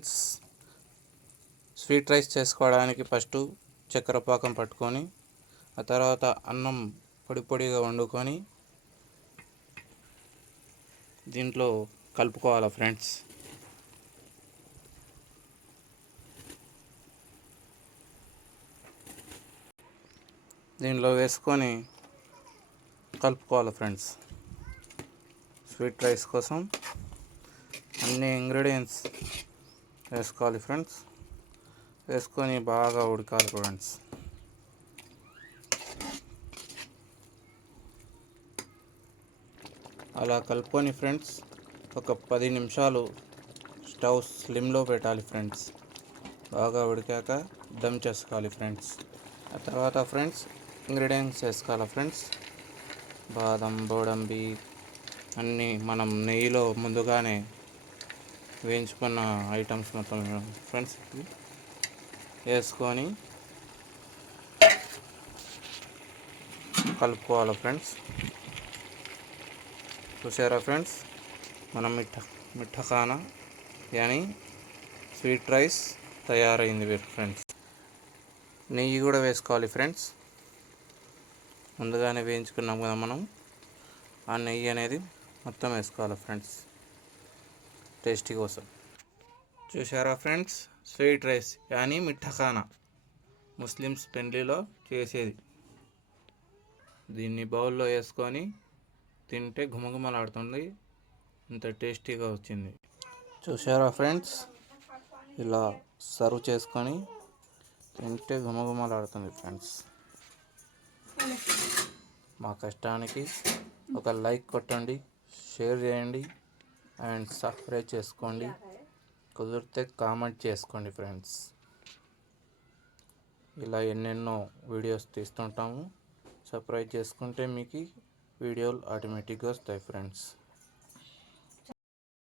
Friends, sweet rice చేసుకోవడానికి first చక్కెర పాకం పట్టుకొని ఆ తర్వాత అన్నం పొడి పొడిగా వండుకొని దీంట్లో కలుపుకోవాలి ఫ్రెండ్స్. దీనిలో వేసుకొని కలుపుకోవాలి ఫ్రెండ్స్. స్వీట్ రైస్ కోసం అన్ని ఇంగ్రీడియంట్స్ వేసుకోవాలి ఫ్రెండ్స్. వేసుకొని బాగా ఉడకాలి ఫ్రెండ్స్. అలా కలుపుకొని ఫ్రెండ్స్ ఒక 10 నిమిషాలు స్టవ్ స్లిమ్లో పెట్టాలి ఫ్రెండ్స్. బాగా ఉడికాక దమ్ చేసుకోవాలి ఫ్రెండ్స్. ఆ తర్వాత ఫ్రెండ్స్ ఇంగ్రీడియంట్స్ వేసుకోవాలి ఫ్రెండ్స్. బాదం, బోడంబి అన్నీ మనం నెయ్యిలో ముందుగానే వేయించుకున్న ఐటమ్స్ మొత్తం ఫ్రెండ్స్ వేసుకొని కలుపుకోవాలి ఫ్రెండ్స్. చూసారా ఫ్రెండ్స్, మనం మిఠాఖానా యానీ స్వీట్ రైస్ తయారైంది ఫ్రెండ్స్. నెయ్యి కూడా వేసుకోవాలి ఫ్రెండ్స్. ముందుగానే వేయించుకున్నాం కదా మనం, ఆ నెయ్యి అనేది మొత్తం వేసుకోవాలి ఫ్రెండ్స్ టేస్టీ కోసం. చూసారా ఫ్రెండ్స్, స్వీట్ రైస్ యానీ మిఠాఖానా ముస్లిమ్స్ పెండ్లిలో చేసేది. దీన్ని బౌల్లో వేసుకొని తింటే ఘుమఘుమలాడుతుంది, ఇంత టేస్టీగా వచ్చింది. చూసారా ఫ్రెండ్స్, ఇలా సర్వ్ చేసుకొని తింటే ఘుమఘుమలాడుతుంది ఫ్రెండ్స్. మా కష్టానికి ఒక లైక్ కొట్టండి, షేర్ చేయండి అండ్ సబ్స్క్రైబ్ చేసుకోండి. కుదిరితే కామెంట్ చేసుకోండి ఫ్రెండ్స్. ఇలా ఎన్నెన్నో వీడియోస్ తీస్తుంటాము. సబ్స్క్రైబ్ చేసుకుంటే మీకు వీడియోలు ఆటోమేటిక్గా వస్తాయి ఫ్రెండ్స్.